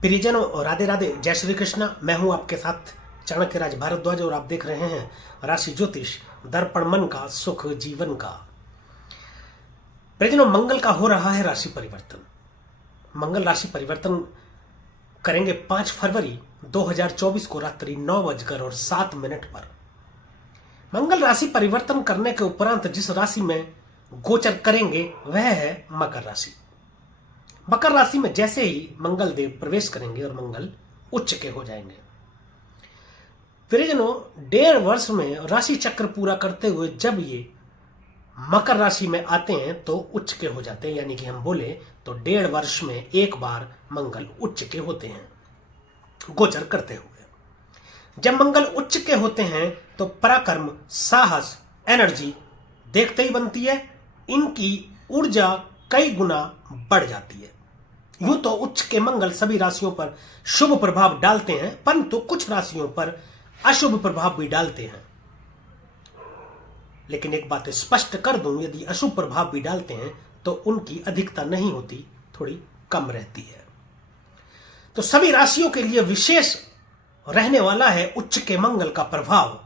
प्रियजनों, राधे राधे, जय श्री कृष्ण। मैं हूं आपके साथ चाणक्य राज भारद्वाज और आप देख रहे हैं राशि ज्योतिष, दर्पण मन का, सुख जीवन का। प्रियजनों, मंगल का हो रहा है राशि परिवर्तन। मंगल राशि परिवर्तन करेंगे 5 फरवरी 2024 को रात्रि 9:07 पर। मंगल राशि परिवर्तन करने के उपरांत जिस राशि में गोचर करेंगे वह है मकर राशि। मकर राशि में जैसे ही मंगल देव प्रवेश करेंगे और मंगल उच्च के हो जाएंगे, प्रियजनों 1.5 वर्ष में राशि चक्र पूरा करते हुए जब ये मकर राशि में आते हैं तो उच्च के हो जाते हैं। यानी कि हम बोले तो 1.5 वर्ष में एक बार मंगल उच्च के होते हैं गोचर करते हुए। जब मंगल उच्च के होते हैं तो पराक्रम, साहस, एनर्जी देखते ही बनती है। इनकी ऊर्जा कई गुना बढ़ जाती है। यूं तो उच्च के मंगल सभी राशियों पर शुभ प्रभाव डालते हैं, परंतु कुछ राशियों पर अशुभ प्रभाव भी डालते हैं। लेकिन एक बात स्पष्ट कर दूं, यदि अशुभ प्रभाव भी डालते हैं तो उनकी अधिकता नहीं होती, थोड़ी कम रहती है। तो सभी राशियों के लिए विशेष रहने वाला है उच्च के मंगल का प्रभाव।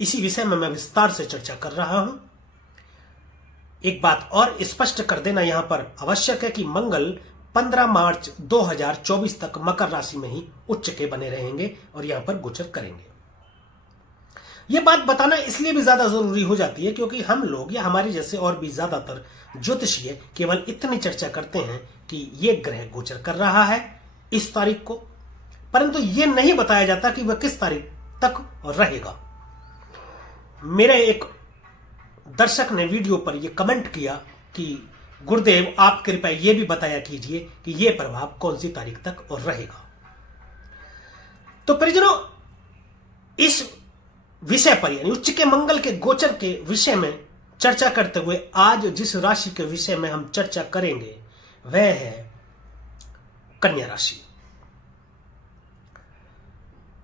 इसी विषय में मैं विस्तार से चर्चा कर रहा हूं। एक बात और स्पष्ट कर देना यहां पर आवश्यक है कि मंगल 15 मार्च 2024 तक मकर राशि में ही उच्च के बने रहेंगे और यहां पर गोचर करेंगे। यह बात बताना इसलिए भी ज्यादा जरूरी हो जाती है क्योंकि हम लोग या हमारे जैसे और भी ज्यादातर ज्योतिषीय केवल इतनी चर्चा करते हैं कि यह ग्रह गोचर कर रहा है इस तारीख को, परंतु यह नहीं बताया जाता कि वह किस तारीख तक रहेगा। मेरे एक दर्शक ने वीडियो पर यह कमेंट किया कि गुरुदेव आप कृपया यह भी बताया कीजिए कि यह प्रभाव कौन सी तारीख तक और रहेगा। तो परिजनों, इस विषय पर यानी उच्च के मंगल के गोचर के विषय में चर्चा करते हुए आज जिस राशि के विषय में हम चर्चा करेंगे वह है कन्या राशि।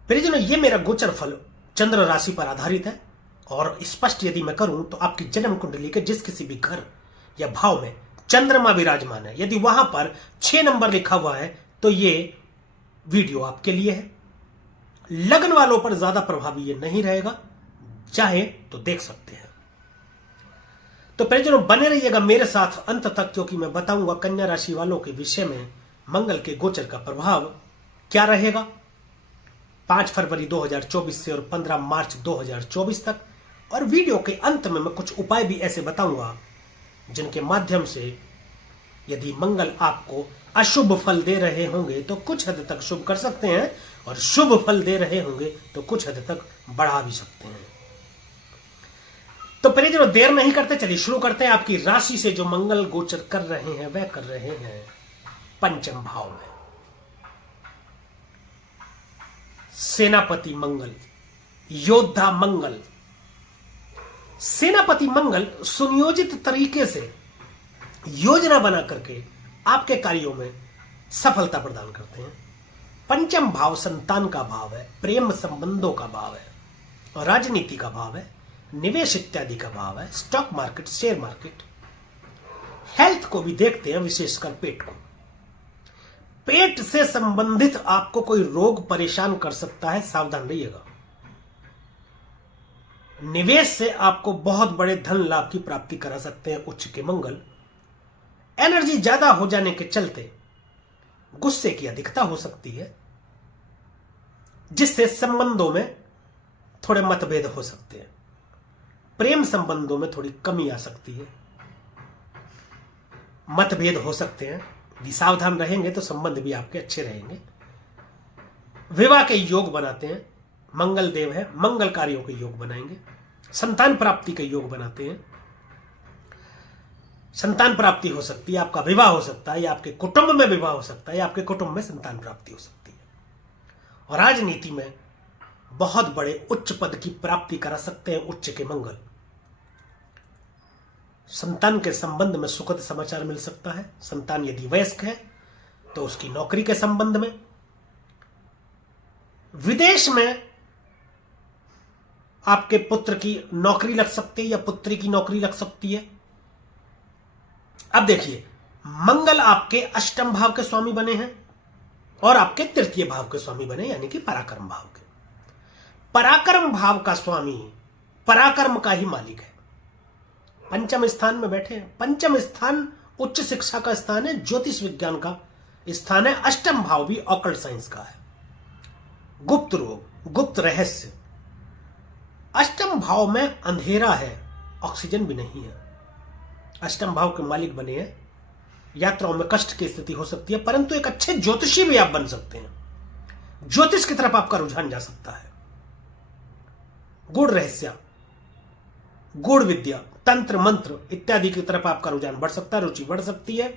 परिजनों, यह मेरा गोचर फल चंद्र राशि पर आधारित है और स्पष्ट यदि मैं करूं तो आपकी जन्म कुंडली के जिस किसी भी घर या भाव में चंद्रमा विराजमान है, यदि वहां पर 6 नंबर लिखा हुआ है तो यह वीडियो आपके लिए है। लग्न वालों पर ज्यादा प्रभावी यह नहीं रहेगा, चाहे तो देख सकते हैं। तो परिजनों बने रहिएगा मेरे साथ अंत तक, क्योंकि मैं बताऊंगा कन्या राशि वालों के विषय में मंगल के गोचर का प्रभाव क्या रहेगा 5 फरवरी 2024 से और 15 मार्च 2024 तक। और वीडियो के अंत में मैं कुछ उपाय भी ऐसे बताऊंगा जिनके माध्यम से यदि मंगल आपको अशुभ फल दे रहे होंगे तो कुछ हद तक शुभ कर सकते हैं और शुभ फल दे रहे होंगे तो कुछ हद तक बढ़ा भी सकते हैं। तो परिजनों देर नहीं करते, चलिए शुरू करते हैं। आपकी राशि से जो मंगल गोचर कर रहे हैं वह कर रहे हैं पंचम भाव में। सेनापति मंगल, योद्धा मंगल। सेनापति मंगल सुनियोजित तरीके से योजना बना करके आपके कार्यों में सफलता प्रदान करते हैं। पंचम भाव संतान का भाव है, प्रेम संबंधों का भाव है, और राजनीति का भाव है, निवेश इत्यादि का भाव है, stock market, share market. Health को भी देखते हैं, विशेषकर पेट को। पेट से संबंधित आपको कोई रोग परेशान कर सकता है, सावधान रहिएगा। निवेश से आपको बहुत बड़े धन लाभ की प्राप्ति करा सकते हैं उच्च के मंगल। एनर्जी ज्यादा हो जाने के चलते गुस्से की अधिकता हो सकती है, जिससे संबंधों में थोड़े मतभेद हो सकते हैं। प्रेम संबंधों में थोड़ी कमी आ सकती है, मतभेद हो सकते हैं। यदि सावधान रहेंगे तो संबंध भी आपके अच्छे रहेंगे। विवाह के योग बनाते हैं, मंगल देव है, मंगल कार्यों के योग बनाएंगे। संतान प्राप्ति के योग बनाते हैं, संतान प्राप्ति हो सकती है, आपका विवाह हो सकता है, या आपके कुटुंब में विवाह हो सकता है, या आपके कुटुंब में संतान प्राप्ति हो सकती है। और राजनीति में बहुत बड़े उच्च पद की प्राप्ति करा सकते हैं उच्च के मंगल। संतान के संबंध में सुखद समाचार मिल सकता है। संतान यदि वयस्क है तो उसकी नौकरी के संबंध में, विदेश में आपके पुत्र की नौकरी लग सकती है या पुत्री की नौकरी लग सकती है। अब देखिए, मंगल आपके अष्टम भाव के स्वामी बने हैं और आपके तृतीय भाव के स्वामी बने, यानी कि पराक्रम भाव के। पराक्रम भाव का स्वामी पराक्रम का ही मालिक है। पंचम स्थान में बैठे हैं। पंचम स्थान उच्च शिक्षा का स्थान है, ज्योतिष विज्ञान का स्थान है। अष्टम भाव भी ऑकल्ट साइंस का है, गुप्त रोग, गुप्त रहस्य। अष्टम भाव में अंधेरा है, ऑक्सीजन भी नहीं है। अष्टम भाव के मालिक बने हैं। यात्राओं में कष्ट की स्थिति हो सकती है, परंतु एक अच्छे ज्योतिषी भी आप बन सकते हैं। ज्योतिष की तरफ आपका रुझान जा सकता है। गूढ़ रहस्य, गूढ़ विद्या, तंत्र मंत्र इत्यादि की तरफ आपका रुझान बढ़ सकता है, रुचि बढ़ सकती है।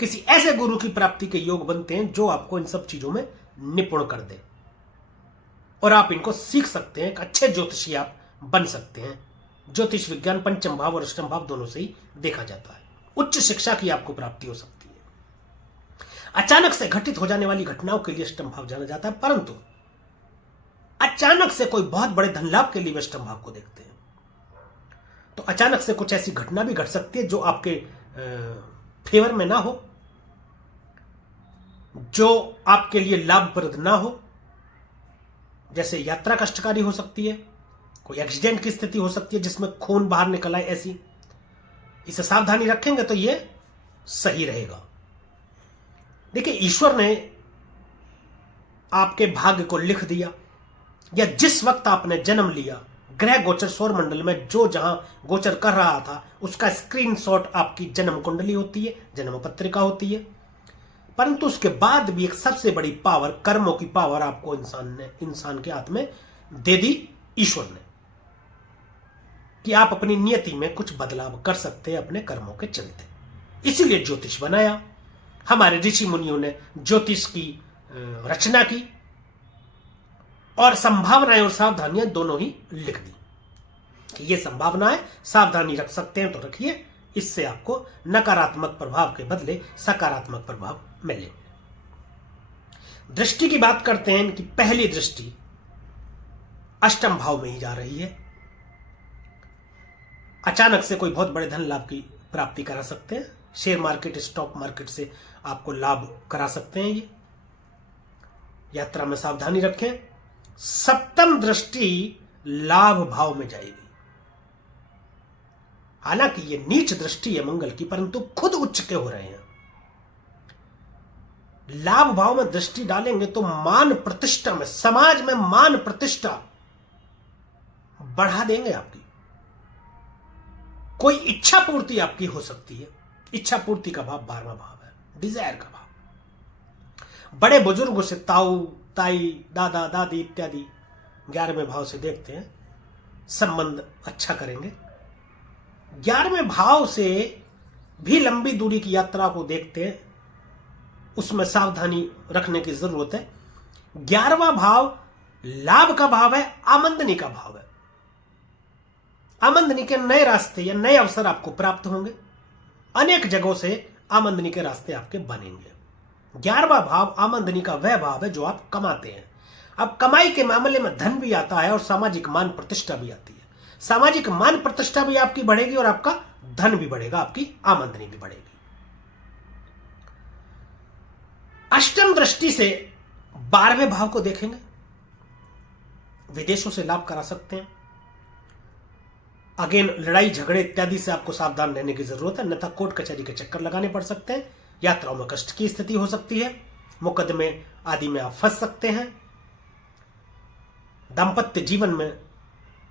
किसी ऐसे गुरु की प्राप्ति के योग बनते हैं जो आपको इन सब चीजों में निपुण कर दे और आप इनको सीख सकते हैं। एक अच्छे ज्योतिषी आप बन सकते हैं। ज्योतिष विज्ञान पंचम भाव और अष्टम भाव दोनों से ही देखा जाता है। उच्च शिक्षा की आपको प्राप्ति हो सकती है। अचानक से घटित हो जाने वाली घटनाओं के लिए अष्टम भाव जाना जाता है, परंतु अचानक से कोई बहुत बड़े धन लाभ के लिए भी अष्टम भाव को देखते हैं। तो अचानक से कुछ ऐसी घटना भी घट सकती है जो आपके फेवर में ना हो, जो आपके लिए लाभप्रद ना हो। जैसे यात्रा कष्टकारी हो सकती है, कोई एक्सीडेंट की स्थिति हो सकती है जिसमें खून बाहर निकल आए, ऐसी। इसे सावधानी रखेंगे तो यह सही रहेगा। देखिए, ईश्वर ने आपके भाग्य को लिख दिया, या जिस वक्त आपने जन्म लिया, ग्रह गोचर सौर मंडल में जो जहां गोचर कर रहा था उसका स्क्रीनशॉट आपकी जन्म कुंडली होती है, जन्म पत्रिका होती है। परंतु उसके बाद भी एक सबसे बड़ी पावर, कर्मों की पावर आपको इंसान के हाथ में दे दी ईश्वर ने, कि आप अपनी नियति में कुछ बदलाव कर सकते हैं अपने कर्मों के चलते। इसीलिए ज्योतिष बनाया। हमारे ऋषि मुनियों ने ज्योतिष की रचना की और संभावनाएं और सावधानियां दोनों ही लिख दी कि ये संभावना है, सावधानी रख सकते हैं तो रखिए, इससे आपको नकारात्मक प्रभाव के बदले सकारात्मक प्रभाव मिलेंगे। दृष्टि की बात करते हैं कि पहली दृष्टि अष्टम भाव में ही जा रही है। अचानक से कोई बहुत बड़े धन लाभ की प्राप्ति करा सकते हैं। शेयर मार्केट, स्टॉक मार्केट से आपको लाभ करा सकते हैं ये। यात्रा में सावधानी रखें। सप्तम दृष्टि लाभ भाव में जाएगी। हालांकि ये नीच दृष्टि है मंगल की, परंतु खुद उच्च के हो रहे हैं। लाभ भाव में दृष्टि डालेंगे तो मान प्रतिष्ठा में, समाज में मान प्रतिष्ठा बढ़ा देंगे आपकी। कोई इच्छा पूर्ति आपकी हो सकती है। इच्छा पूर्ति का भाव 12वां भाव है, डिजायर का भाव। बड़े बुजुर्गों से ताऊ ताई, दादा दादी इत्यादि 11वें भाव से देखते हैं, संबंध अच्छा करेंगे। 11वें भाव से भी लंबी दूरी की यात्रा को देखते हैं, उसमें सावधानी रखने की जरूरत है। 11वां भाव लाभ का भाव है, आमंदनी का भाव है। आमंदनी के नए रास्ते या नए अवसर आपको प्राप्त होंगे। अनेक जगहों से आमंदनी के रास्ते आपके बनेंगे। 11वां भाव आमंदनी का वह भाव है जो आप कमाते हैं। अब कमाई के मामले में धन भी आता है और सामाजिक मान प्रतिष्ठा भी आती है। सामाजिक मान प्रतिष्ठा भी आपकी बढ़ेगी और आपका धन भी बढ़ेगा, आपकी आमंदनी भी बढ़ेगी। अष्टम दृष्टि से 12वें भाव को देखेंगे। विदेशों से लाभ करा सकते हैं। अगेन, लड़ाई झगड़े इत्यादि से आपको सावधान रहने की जरूरत है, अन्यथा कोर्ट कचहरी के चक्कर लगाने पड़ सकते हैं। यात्राओं में कष्ट की स्थिति हो सकती है। मुकदमे आदि में आप फंस सकते हैं। दांपत्य जीवन में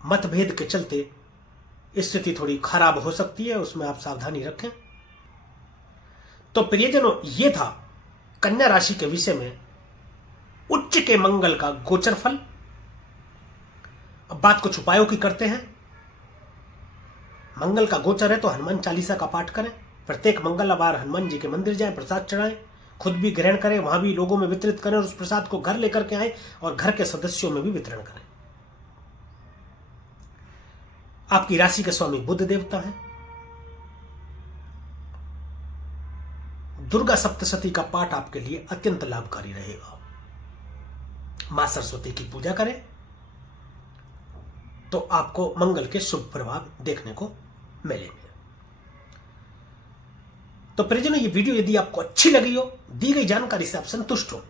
मतभेद के चलते स्थिति थोड़ी खराब हो सकती है, उसमें आप सावधानी रखें। तो प्रियजनों, ये था कन्या राशि के विषय में उच्च के मंगल का गोचर फल। अब बात कुछ उपायों की करते हैं। मंगल का गोचर है तो हनुमान चालीसा का पाठ करें। प्रत्येक मंगलवार हनुमान जी के मंदिर जाएं, प्रसाद चढ़ाएं, खुद भी ग्रहण करें, वहां भी लोगों में वितरित करें और उस प्रसाद को घर लेकर के आए और घर के सदस्यों में भी वितरण करें। आपकी राशि के स्वामी बुध देवता है। दुर्गा सप्तशती का पाठ आपके लिए अत्यंत लाभकारी रहेगा। मां सरस्वती की पूजा करें तो आपको मंगल के शुभ प्रभाव देखने को मिलेंगे। तो परिजनों, ये वीडियो यदि आपको अच्छी लगी हो, दी गई जानकारी से आप संतुष्ट हो,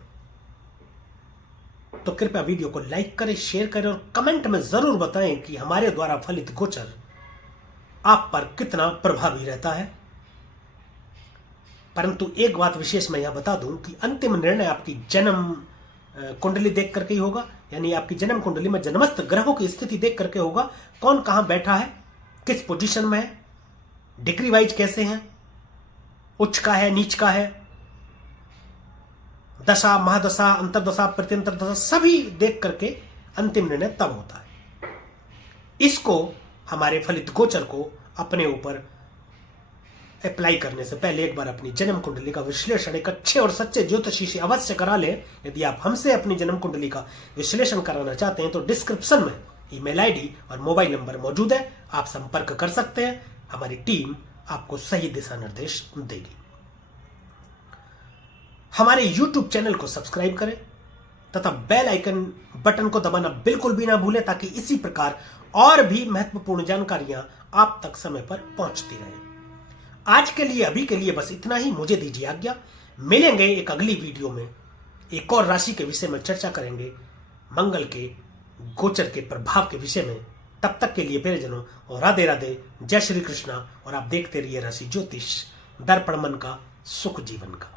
तो कृपया वीडियो को लाइक करें, शेयर करें और कमेंट में जरूर बताएं कि हमारे द्वारा फलित गोचर आप पर कितना प्रभावी रहता है। परंतु एक बात विशेष मैं यहां बता दूं कि अंतिम निर्णय आपकी जन्म कुंडली देख करके ही होगा, यानी आपकी जन्म कुंडली में जन्मस्थ ग्रहों की स्थिति देख करके होगा। कौन कहां बैठा है, किस पोजीशन में है, डिग्री वाइज कैसे हैं, उच्च का है, नीच का है, दशा, महादशा, अंतरदशा, प्रत्यंतर दशा, सभी देख करके अंतिम निर्णय तब होता है। इसको हमारे फलित गोचर को अपने ऊपर अप्लाई करने से पहले एक बार अपनी जन्म कुंडली का विश्लेषण एक अच्छे और सच्चे ज्योतिषी से अवश्य करा लें। यदि आप हमसे अपनी जन्म कुंडली का विश्लेषण कराना चाहते हैं तो डिस्क्रिप्शन में ईमेल आईडी और मोबाइल नंबर मौजूद है, आप संपर्क कर सकते हैं। हमारी टीम आपको सही दिशा निर्देश देगी। हमारे यूट्यूब चैनल को सब्सक्राइब करें तथा बेल आइकन बटन को दबाना बिल्कुल भी ना भूलें, ताकि इसी प्रकार और भी महत्वपूर्ण जानकारियां आप तक समय पर पहुंचती रहें। आज के लिए, अभी के लिए बस इतना ही। मुझे दीजिए आज्ञा। मिलेंगे एक अगली वीडियो में, एक और राशि के विषय में चर्चा करेंगे, मंगल के गोचर के प्रभाव के विषय में। तब तक के लिए प्रियजनों और राधे राधे, जय श्री कृष्णा। और आप देखते रहिए राशि ज्योतिष, दर्पण मन का, सुख जीवन का।